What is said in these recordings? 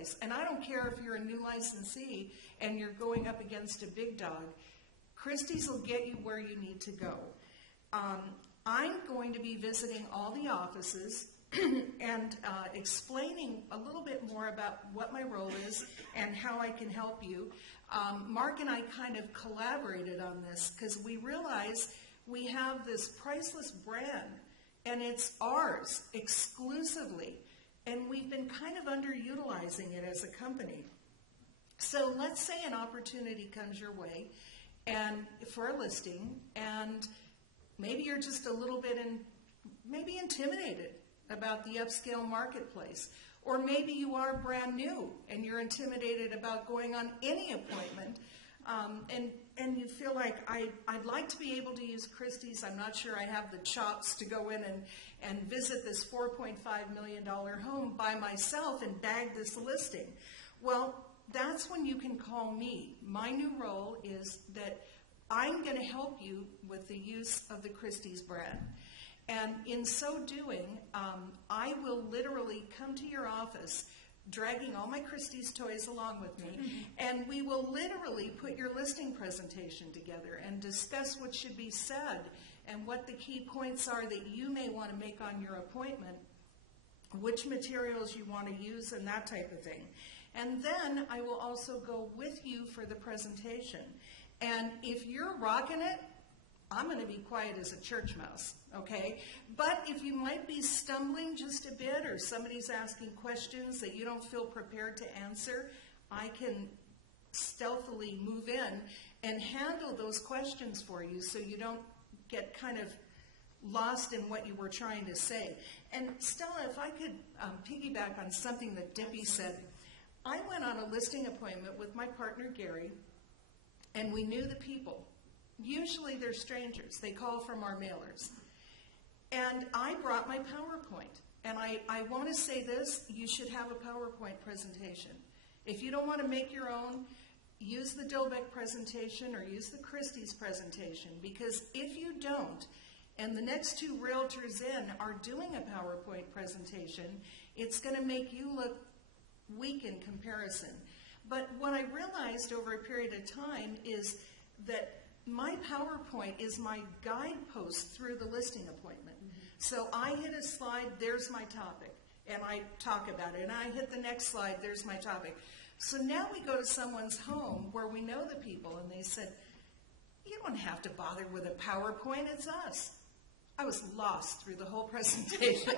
marketplace. And I don't care if you're a new licensee and you're going up against a big dog. Christie's will get you where you need to go. I'm going to be visiting all the offices and explaining a little bit more about what my role is and how I can help you. Mark and I kind of collaborated on this because we realize we have this priceless brand and it's ours exclusively, and we've been kind of underutilizing it as a company. So let's say an opportunity comes your way and for a listing, and maybe you're just a little bit maybe intimidated about the upscale marketplace. Or maybe you are brand new and you're intimidated about going on any appointment, and you feel like, I'd like to be able to use Christie's. I'm not sure I have the chops to go in and visit this $4.5 million home by myself and bag this listing. Well, that's when you can call me. My new role is that I'm going to help you with the use of the Christie's brand. And in so doing, I will literally come to your office dragging all my Christie's toys along with me, and we will literally put your listing presentation together and discuss what should be said and what the key points are that you may want to make on your appointment, which materials you want to use, and that type of thing. And then I will also go with you for the presentation. And if you're rocking it, I'm going to be quiet as a church mouse, okay? But if you might be stumbling just a bit, or somebody's asking questions that you don't feel prepared to answer, I can stealthily move in and handle those questions for you so you don't get kind of lost in what you were trying to say. And Stella, if I could piggyback on something that Debbie said, I went on a listing appointment with my partner Gary, and we knew the people. Usually they're strangers. They call from our mailers. And I brought my PowerPoint. And I want to say this, you should have a PowerPoint presentation. If you don't want to make your own, use the Dilbeck presentation or use the Christie's presentation. Because if you don't, and the next two realtors in are doing a PowerPoint presentation, it's going to make you look weak in comparison. But what I realized over a period of time is that my PowerPoint is my guidepost through the listing appointment. So I hit a slide, there's my topic, and I talk about it. And I hit the next slide, there's my topic. So now we go to someone's home where we know the people, and they said, you don't have to bother with a PowerPoint, it's us. I was lost through the whole presentation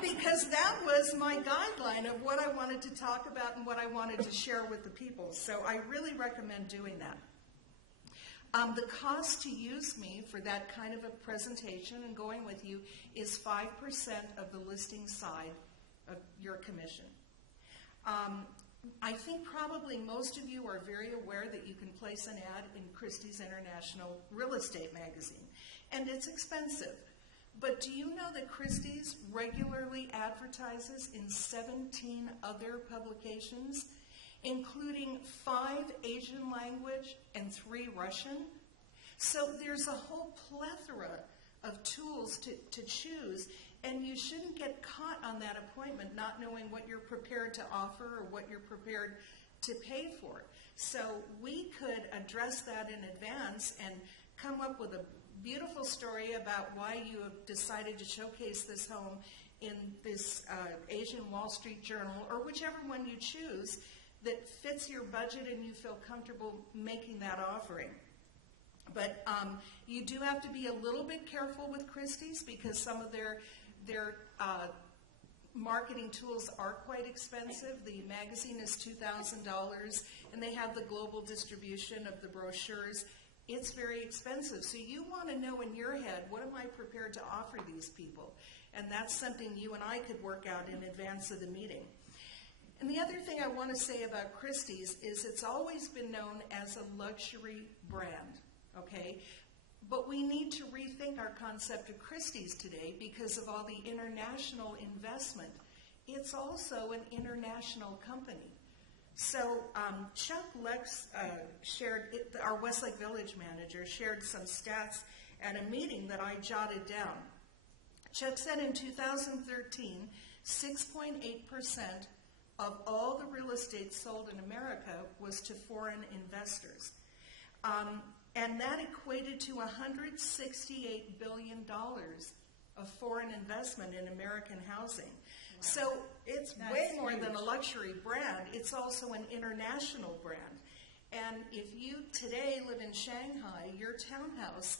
because that was my guideline of what I wanted to talk about and what I wanted to share with the people. So I really recommend doing that. The cost to use me for that kind of a presentation and going with you is 5% of the listing side of your commission. I think probably most of you are very aware that you can place an ad in Christie's International Real Estate Magazine, and it's expensive. But do you know that Christie's regularly advertises in 17 other publications, including 5 Asian language and 3 Russian? So there's a whole plethora of tools to choose, and you shouldn't get caught on that appointment not knowing what you're prepared to offer or what you're prepared to pay for. So we could address that in advance and come up with a beautiful story about why you have decided to showcase this home in this Asian Wall Street Journal, or whichever one you choose that fits your budget and you feel comfortable making that offering. But you do have to be a little bit careful with Christie's because some of their marketing tools are quite expensive. The magazine is $2,000, and they have the global distribution of the brochures. It's very expensive. So you want to know in your head, what am I prepared to offer these people? And that's something you and I could work out in advance of the meeting. And the other thing I want to say about Christie's is it's always been known as a luxury brand, okay? But we need to rethink our concept of Christie's today because of all the international investment. It's also an international company. So Chuck Lex shared, our Westlake Village manager, shared some stats at a meeting that I jotted down. Chuck said in 2013, 6.8% of all the real estate sold in America was to foreign investors. And that equated to $168 billion of foreign investment in American housing. Wow. So it's That's way more huge. Than a luxury brand. It's also an international brand. And if you today live in Shanghai, your townhouse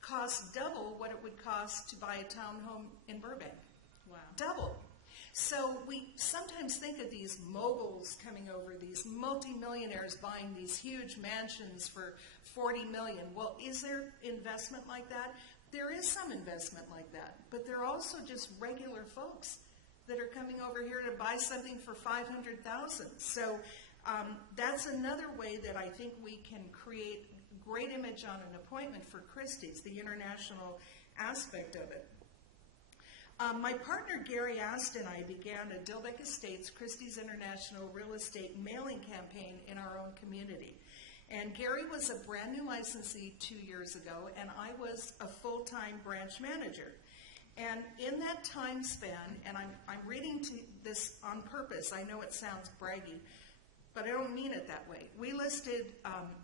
costs double what it would cost to buy a townhome in Burbank. Wow. Double. So we sometimes think of these moguls coming over, these multimillionaires buying these huge mansions for $40 million. Well, is there investment like that? There is some investment like that, but there are also just regular folks that are coming over here to buy something for $500,000. So that's another way that I think we can create great image on an appointment for Christie's, the international aspect of it. My partner Gary Aston and I began a Dilbeck Estates Christie's International Real Estate mailing campaign in our own community. And Gary was a brand new licensee 2 years ago, and I was a full-time branch manager. And in that time span, and I'm reading to this on purpose, I know it sounds braggy, but I don't mean it that way. We listed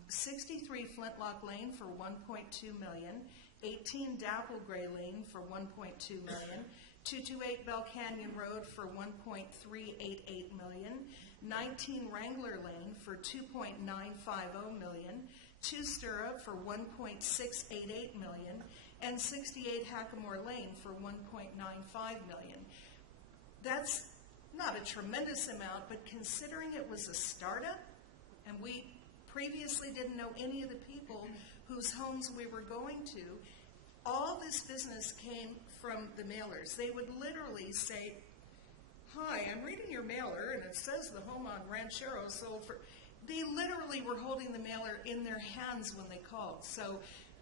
63 Flintlock Lane for $1.2 million, 18 Dapple Gray Lane for $1.2 million, 228 Bell Canyon Road for $1.388 million, 19 Wrangler Lane for $2.950 million, 2 Stirrup for $1.688 million, and 68 Hackamore Lane for $1.95 million. That's not a tremendous amount, but considering it was a startup, and we previously didn't know any of the people whose homes we were going to, all this business came from the mailers. They would literally say, "Hi, I'm reading your mailer, and it says the home on Ranchero sold for..." They literally were holding the mailer in their hands when they called. So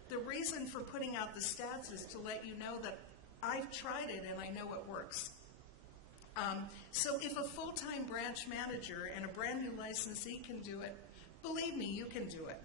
the reason for putting out the stats is to let you know that I've tried it and I know it works. So if a full-time branch manager and a brand new licensee can do it, believe me, you can do it.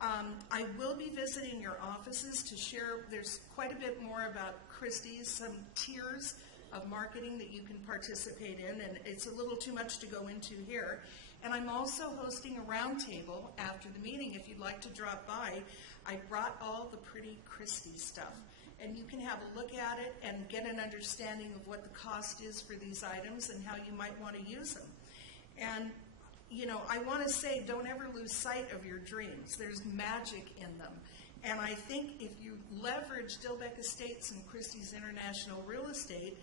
I will be visiting your offices to share. There's quite a bit more about Christie's, some tiers of marketing that you can participate in, and it's a little too much to go into here. And I'm also hosting a roundtable after the meeting. If you'd like to drop by, I brought all the pretty Christie stuff. And you can have a look at it and get an understanding of what the cost is for these items and how you might want to use them. And, you know, I want to say, don't ever lose sight of your dreams. There's magic in them. And I think if you leverage Dilbeck Estates and Christie's International Real Estate,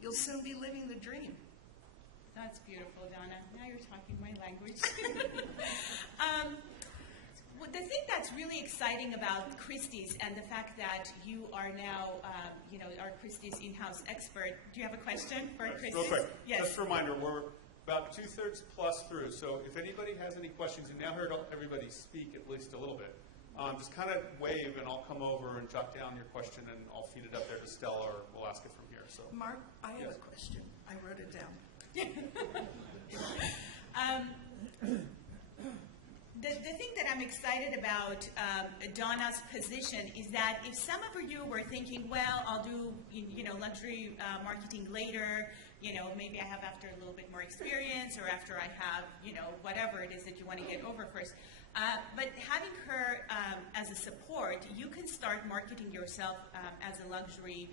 you'll soon be living the dream. That's beautiful, Donna. Now you're talking my language. The thing that's really exciting about Christie's and the fact that you are now, our Christie's in-house expert. Do you have a question for Christie's? Real quick, yes. Just a reminder, we're about 2/3 plus through. So if anybody has any questions, and now heard everybody speak at least a little bit, just kind of wave and I'll come over and jot down your question and I'll feed it up there to Stella or we'll ask it from here. So, Mark, I have a question. I wrote it down. The thing that I'm excited about Donna's position is that if some of you were thinking, well, I'll do luxury marketing later, maybe I have after a little bit more experience or after I have, whatever it is that you want to get over first. But having her as a support, you can start marketing yourself as a luxury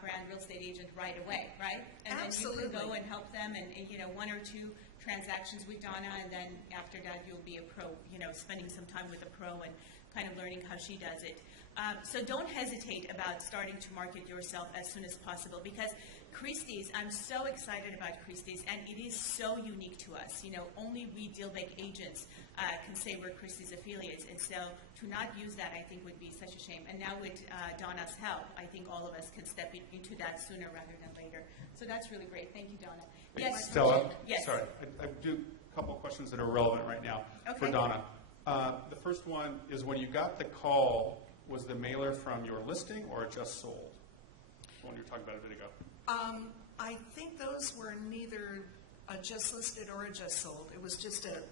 brand real estate agent right away, right? And Absolutely. then you can go and help them and 1 or 2 transactions with Donna, and then after that you'll be a pro, spending some time with a pro and kind of learning how she does it. So don't hesitate about starting to market yourself as soon as possible, because Christie's, I'm so excited about Christie's, and it is so unique to us. Only we Dilbeck agents can say we're Christie's affiliates, and so to not use that, I think, would be such a shame. And now with Donna's help, I think all of us can step into that sooner rather than later. So that's really great. Thank you, Donna. Yes, Stella. Yes. Sorry, I do a couple of questions that are relevant right now for Donna. The first one is, when you got the call, was the mailer from your listing or it just sold? The one you were talking about a bit ago. I think those were neither a just listed or a just sold. It was just a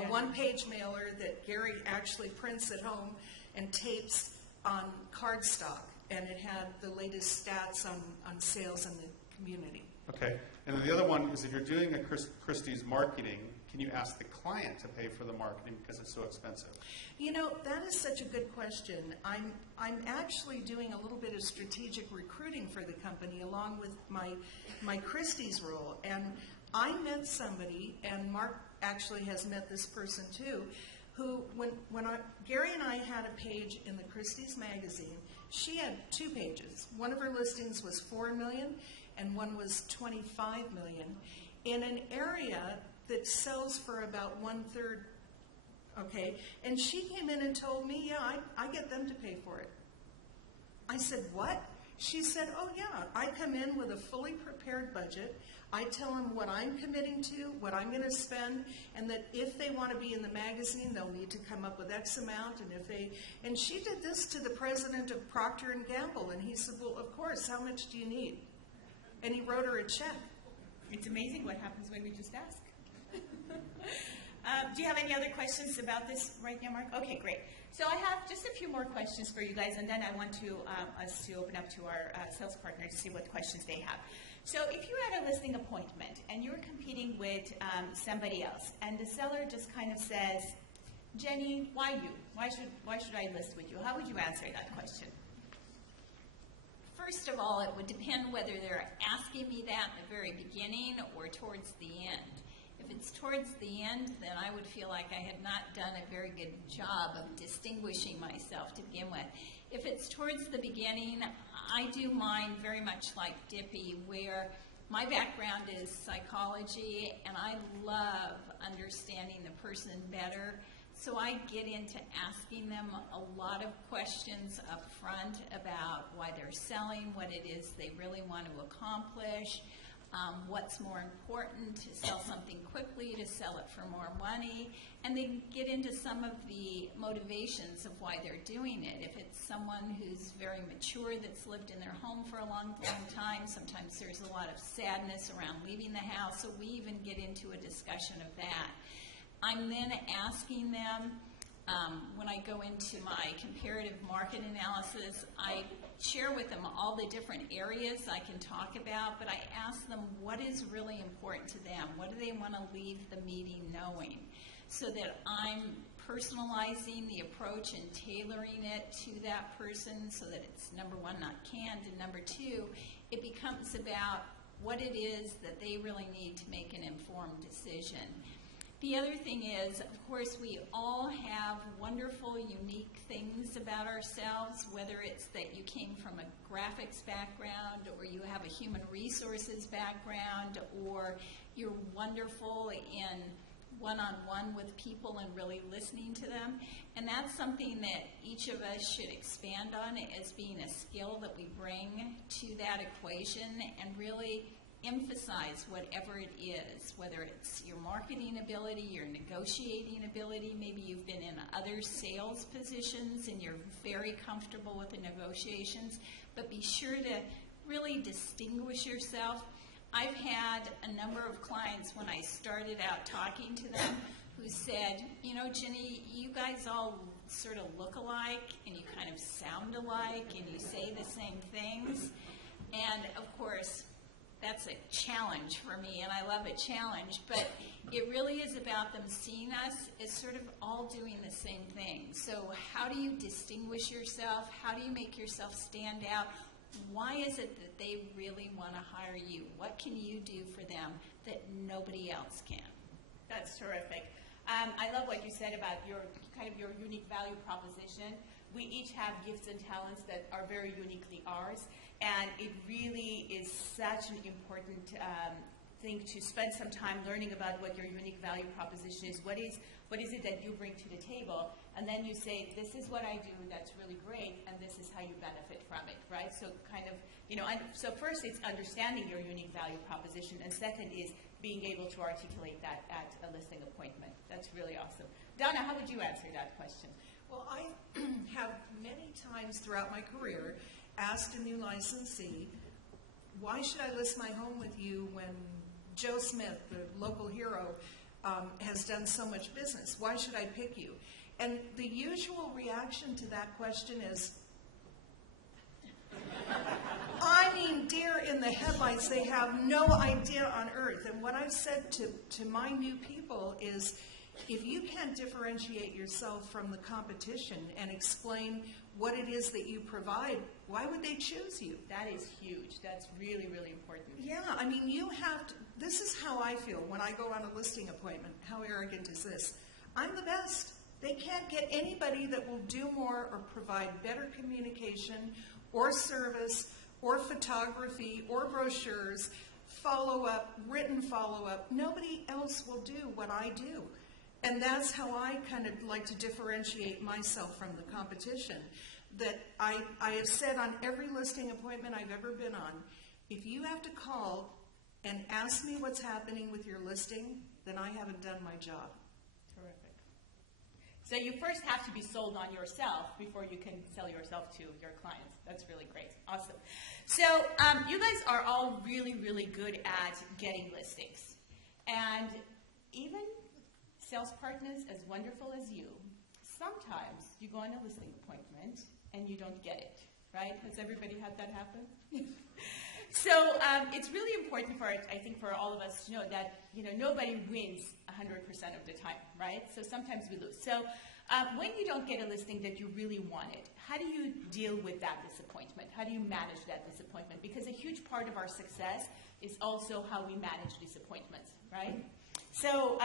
one-page mailer that Gary actually prints at home and tapes on cardstock, and it had the latest stats on sales in the community. Okay. And then the other one is if you're doing a Christie's marketing, can you ask the client to pay for the marketing because it's so expensive? You know, that is such a good question. I'm actually doing a little bit of strategic recruiting for the company along with my Christie's role. And I met somebody, and Mark actually has met this person too, who, Gary and I had a page in the Christie's magazine, she had 2 pages. One of her listings was $4 million, and one was $25 million, in an area that sells for about 1/3, okay? And she came in and told me, yeah, I get them to pay for it. I said, what? She said, oh yeah, I come in with a fully prepared budget. I tell them what I'm committing to, what I'm going to spend, and that if they want to be in the magazine, they'll need to come up with X amount. And she did this to the president of Procter & Gamble, and he said, well, of course, how much do you need? And he wrote her a check. It's amazing what happens when we just ask. Do you have any other questions about this right now, Mark? Okay, great. So I have just a few more questions for you guys, and then I want us to open up to our sales partners to see what questions they have. So if you had a listing appointment and you were competing with somebody else, and the seller just kind of says, Jenny, why you? Why should I list with you? How would you answer that question? First of all, it would depend whether they're asking me that in the very beginning or towards the end. If it's towards the end, then I would feel like I had not done a very good job of distinguishing myself to begin with. If it's towards the beginning, I do mine very much like Dippy, where my background is psychology, and I love understanding the person better. So I get into asking them a lot of questions up front about why they're selling, what it is they really want to accomplish, what's more important, to sell something quickly, to sell it for more money, and they get into some of the motivations of why they're doing it. If it's someone who's very mature that's lived in their home for a long, long time, sometimes there's a lot of sadness around leaving the house, so we even get into a discussion of that. I'm then asking them, when I go into my comparative market analysis, I share with them all the different areas I can talk about, but I ask them what is really important to them. What do they want to leave the meeting knowing? So that I'm personalizing the approach and tailoring it to that person so that it's, number one, not canned, and number two, it becomes about what it is that they really need to make an informed decision. The other thing is, of course, we all have wonderful, unique things about ourselves, whether it's that you came from a graphics background, or you have a human resources background, or you're wonderful in one-on-one with people and really listening to them. And that's something that each of us should expand on as being a skill that we bring to that equation, and really emphasize whatever it is, whether it's your marketing ability, your negotiating ability. Maybe you've been in other sales positions and you're very comfortable with the negotiations, but be sure to really distinguish yourself. I've had a number of clients when I started out talking to them who said, you know, Jenny, you guys all sort of look alike and you kind of sound alike and you say the same things. And of course, that's a challenge for me, and I love a challenge, but it really is about them seeing us as sort of all doing the same thing. So how do you distinguish yourself? How do you make yourself stand out? Why is it that they really want to hire you? What can you do for them that nobody else can? That's terrific. I love what you said about your unique value proposition. We each have gifts and talents that are very uniquely ours, and it really is such an important thing to spend some time learning about what your unique value proposition is. What is it that you bring to the table? And then you say, this is what I do that's really great, and this is how you benefit from it, right? So kind of, so first it's understanding your unique value proposition, and second is being able to articulate that at a listing appointment. That's really awesome. Donna, how would you answer that question? Well, I have many times throughout my career asked a new licensee, why should I list my home with you when Joe Smith, the local hero, has done so much business? Why should I pick you? And the usual reaction to that question is, I mean, deer in the headlights, they have no idea on earth. And what I've said to my new people is, if you can't differentiate yourself from the competition and explain what it is that you provide, why would they choose you? That is huge. That's really, really important. Yeah, I mean, you have to, this is how I feel when I go on a listing appointment. How arrogant is this? I'm the best. They can't get anybody that will do more or provide better communication or service or photography or brochures, follow-up, written follow-up. Nobody else will do what I do. And that's how I kind of like to differentiate myself from the competition. That I have said on every listing appointment I've ever been on, if you have to call and ask me what's happening with your listing, then I haven't done my job. Terrific. So you first have to be sold on yourself before you can sell yourself to your clients. That's really great. Awesome. So you guys are all really, really good at getting listings. And even sales partners as wonderful as you, sometimes you go on a listing appointment and you don't get it, right? Has everybody had that happen? So it's really important I think for all of us to know that, nobody wins 100% of the time, right? So sometimes we lose. So when you don't get a listing that you really wanted, how do you deal with that disappointment? How do you manage that disappointment? Because a huge part of our success is also how we manage disappointments, right? So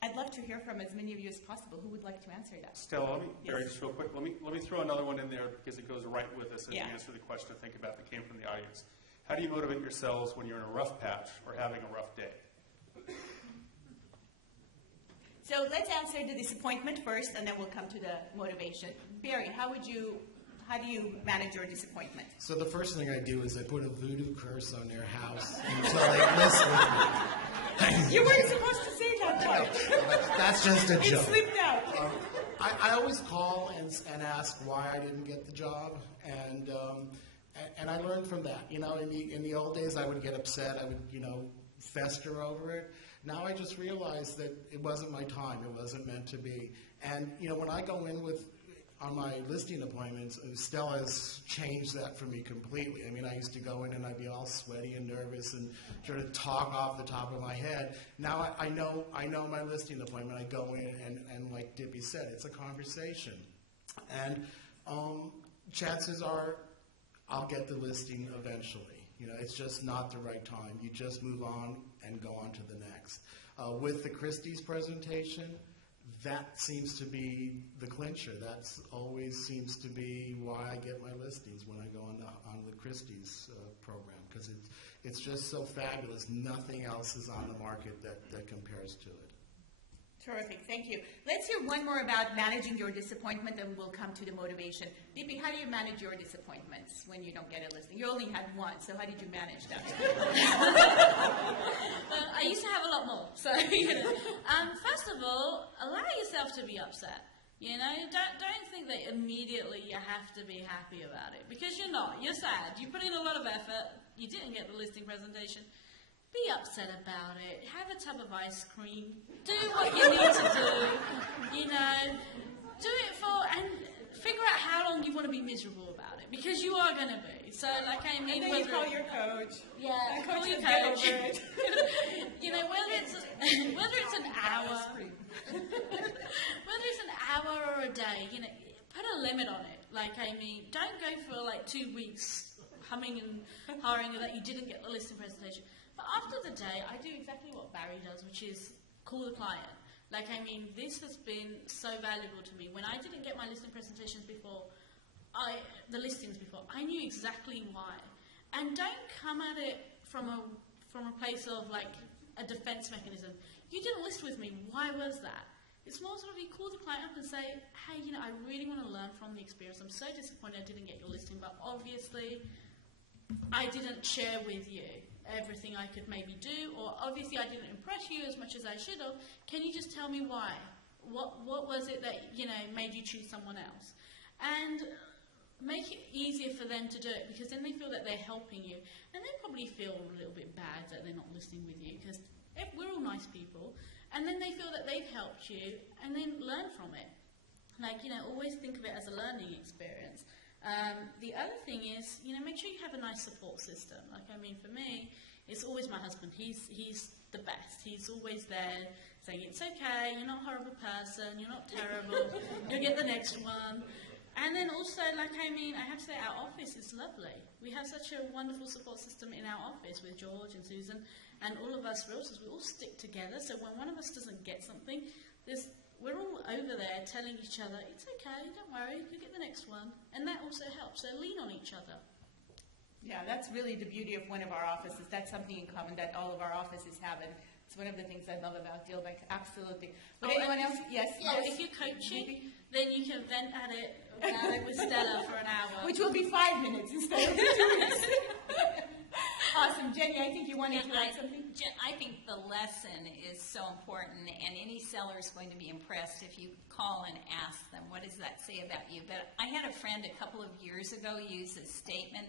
I'd love to hear from as many of you as possible. Who would like to answer that? Stella, Barry, just real quick, let me throw another one in there because it goes right with this as you Yeah. answer the question I think about that came from the audience. How do you motivate yourselves when you're in a rough patch or having a rough day? So let's answer the disappointment first, and then we'll come to the motivation. Barry, how do you manage your disappointment? So the first thing I do is I put a voodoo curse on their house until they listen. You weren't supposed to say that part. That's just a It joke. slipped out. I always call and ask why I didn't get the job, and I learned from that. In the old days, I would get upset. I would, fester over it. Now I just realized that it wasn't my time. It wasn't meant to be. And, when I go in on my listing appointments, Stella's changed that for me completely. I mean, I used to go in and I'd be all sweaty and nervous and sort of talk off the top of my head. Now I know my listing appointment. I go in and like Dippy said, it's a conversation. And chances are I'll get the listing eventually. It's just not the right time. You just move on and go on to the next. With the Christie's presentation, that seems to be the clincher. That always seems to be why I get my listings when I go on the Christie's program, because it's just so fabulous. Nothing else is on the market that compares to it. Terrific, thank you. Let's hear one more about managing your disappointment, and we'll come to the motivation. Dippy, how do you manage your disappointments when you don't get a listing? You only had one, so how did you manage that? Well, I used to have a lot more. So, first of all, allow yourself to be upset. Don't think that immediately you have to be happy about it, because you're not. You're sad. You put in a lot of effort. You didn't get the listing presentation. Be upset about it. Have a tub of ice cream. Do what you need to do. Do it and figure out how long you want to be miserable about it, because you are going to be. So, And then you call your coach. Yeah, Coach call your says, "Get coach. over it." Whether it's an hour, whether it's an hour or a day, put a limit on it. Don't go for 2 weeks humming and hawing that you didn't get the listing presentation. But after the day, I do exactly what Barry does, which is call the client. This has been so valuable to me. When I didn't get my listing presentations before, the listings before, I knew exactly why. And don't come at it from a place of a defense mechanism. You didn't list with me. Why was that? It's more sort of you call the client up and say, hey, I really want to learn from the experience. I'm so disappointed I didn't get your listing, but obviously I didn't share with you everything I could maybe do, or obviously I didn't impress you as much as I should have. Can you just tell me why? What was it that made you choose someone else? And make it easier for them to do it, because then they feel that they're helping you, and they probably feel a little bit bad that they're not listening with you, because we're all nice people, and then they feel that they've helped you, and then learn from it. Always think of it as a learning experience. The other thing is, make sure you have a nice support system. Like, for me, it's always my husband. He's the best. He's always there saying, it's okay, you're not a horrible person, you're not terrible, you'll get the next one. And then also, I have to say, our office is lovely. We have such a wonderful support system in our office with George and Susan and all of us realtors. We all stick together, so when one of us doesn't get something, we're all over there telling each other, it's okay, don't worry, you'll get the next one. And that also helps, so lean on each other. Yeah, that's really the beauty of one of our offices. That's something in common that all of our offices have, and it's one of the things I love about Dilbeck. Absolutely. But anyone else? Yes. Yeah, yes. if you're coaching, then you can vent at it with Stella for an hour. Which will be 5 minutes instead of 2 minutes. Awesome. Jenny, I think you wanted to add something? I think the lesson is so important, and any seller is going to be impressed if you call and ask them, what does that say about you? But I had a friend a couple of years ago use a statement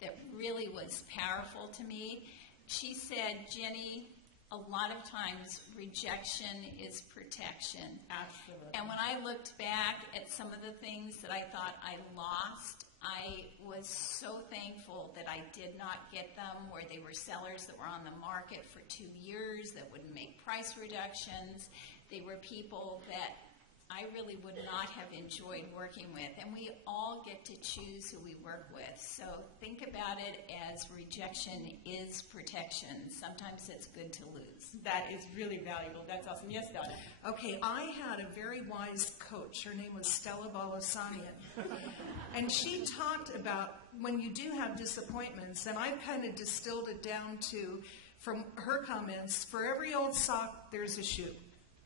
that really was powerful to me. She said, Jenny, a lot of times rejection is protection. Absolutely. And when I looked back at some of the things that I thought I lost, I was so thankful that I did not get them, where they were sellers that were on the market for 2 years that wouldn't make price reductions. They were people that I really would not have enjoyed working with. And we all get to choose who we work with. So think about it as rejection is protection. Sometimes it's good to lose. That is really valuable. That's awesome. Yes, Donna. Okay, I had a very wise coach. Her name was Stella Balasanian. And she talked about when you do have disappointments, and I've kind of distilled it down to, from her comments, for every old sock, there's a shoe.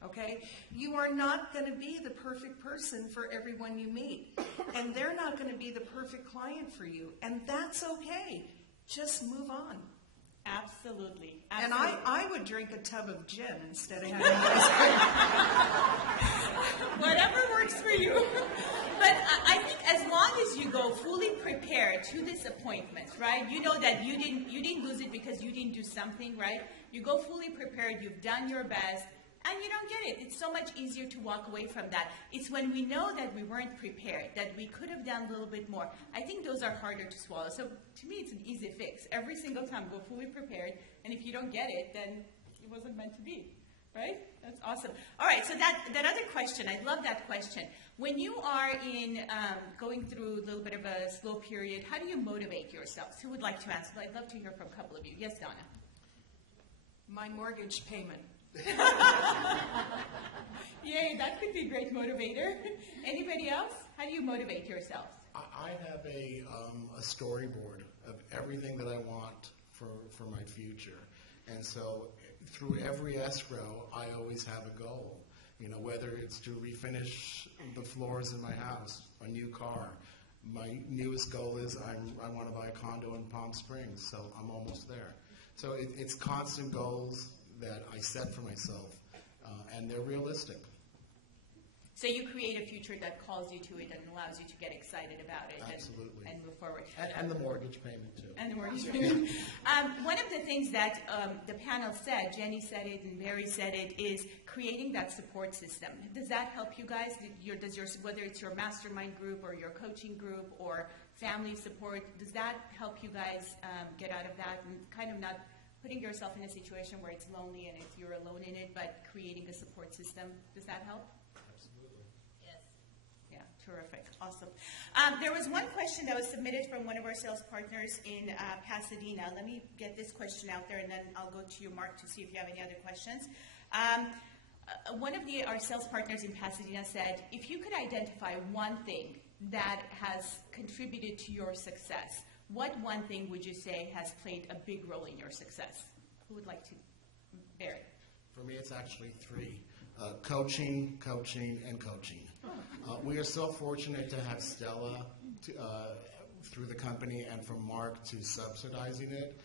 Okay? You are not going to be the perfect person for everyone you meet. And they're not going to be the perfect client for you. And that's okay. Just move on. Absolutely. And Absolutely. I would drink a tub of gin instead of having ice cream. Whatever works for you. But I think as long as you go fully prepared to this appointment, right? You know that you didn't lose it because you didn't do something, right? You go fully prepared, you've done your best, and you don't get it. It's so much easier to walk away from that. It's when we know that we weren't prepared, that we could have done a little bit more. I think those are harder to swallow. So to me, it's an easy fix. Every single time, go fully prepared, and if you don't get it, then it wasn't meant to be, right? That's awesome. All right, so that other question, I love that question. When you are going through a little bit of a slow period, how do you motivate yourselves? Who would like to answer? I'd love to hear from a couple of you. Yes, Donna. My mortgage payment. Yay, that could be a great motivator. Anybody else? How do you motivate yourself? I have a storyboard of everything that I want for my future. And so through every escrow, I always have a goal. Whether it's to refinish the floors in my house, a new car. My newest goal is I want to buy a condo in Palm Springs, so I'm almost there. So it's constant goals that I set for myself, and they're realistic. So you create a future that calls you to it and allows you to get excited about it. Absolutely. And move forward. And the mortgage payment, too. And the mortgage payment. One of the things that the panel said, Jenny said it and Mary said it, is creating that support system. Does that help you guys? Whether it's your mastermind group or your coaching group or family support, does that help you guys get out of that and kind of not putting yourself in a situation where it's lonely and you're alone in it, but creating a support system? Does that help? Absolutely. Yes. Yeah, terrific. Awesome. There was one question that was submitted from one of our sales partners in Pasadena. Let me get this question out there, and then I'll go to you, Mark, to see if you have any other questions. One of our sales partners in Pasadena said, if you could identify one thing that has contributed to your success, what one thing would you say has played a big role in your success? Who would like to? Barry. For me, it's actually 3. Coaching, coaching, and coaching. We are so fortunate to have Stella through the company and from Mark to subsidizing it.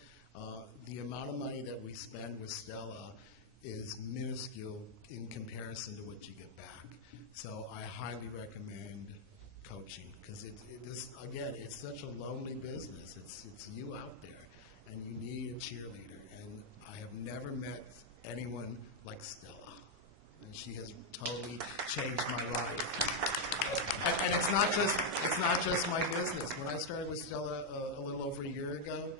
The amount of money that we spend with Stella is minuscule in comparison to what you get back. So I highly recommend coaching, because it's such a lonely business. It's you out there, and you need a cheerleader. And I have never met anyone like Stella, and she has totally changed my life. And it's not just my business. When I started with Stella a little over a year ago,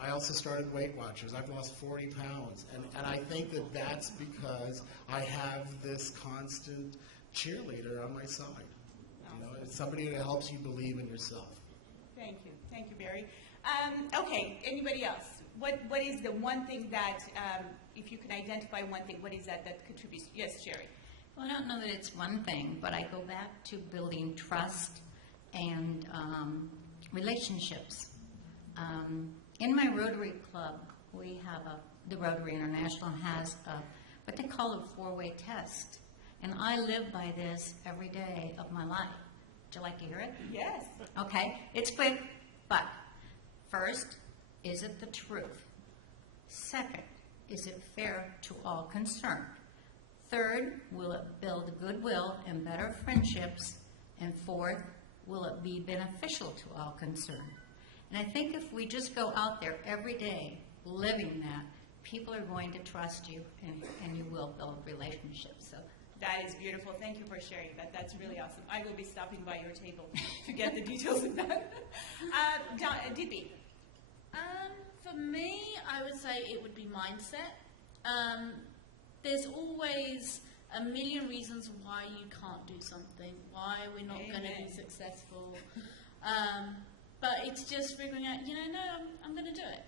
I also started Weight Watchers. I've lost 40 pounds, and I think that that's because I have this constant cheerleader on my side. You know, it's somebody that helps you believe in yourself. Thank you, Barry. Okay, anybody else? What is the one thing that, if you can identify one thing, what is that contributes? Yes, Sherry. Well, I don't know that it's one thing, but I go back to building trust and relationships. In my Rotary Club, we have the Rotary International has what they call a four-way test, and I live by this every day of my life. Would you like to hear it? Yes. Okay, it's quick, but first, is it the truth? Second, is it fair to all concerned? Third, will it build goodwill and better friendships? And fourth, will it be beneficial to all concerned? And I think if we just go out there every day living that, people are going to trust you and you will build relationships. So that is beautiful. Thank you for sharing that. That's really awesome. I will be stopping by your table to get the details of that. Dilbeck. For me, I would say it would be mindset. There's always a million reasons why you can't do something, why we're not going to be successful. But it's just figuring out, no, I'm going to do it.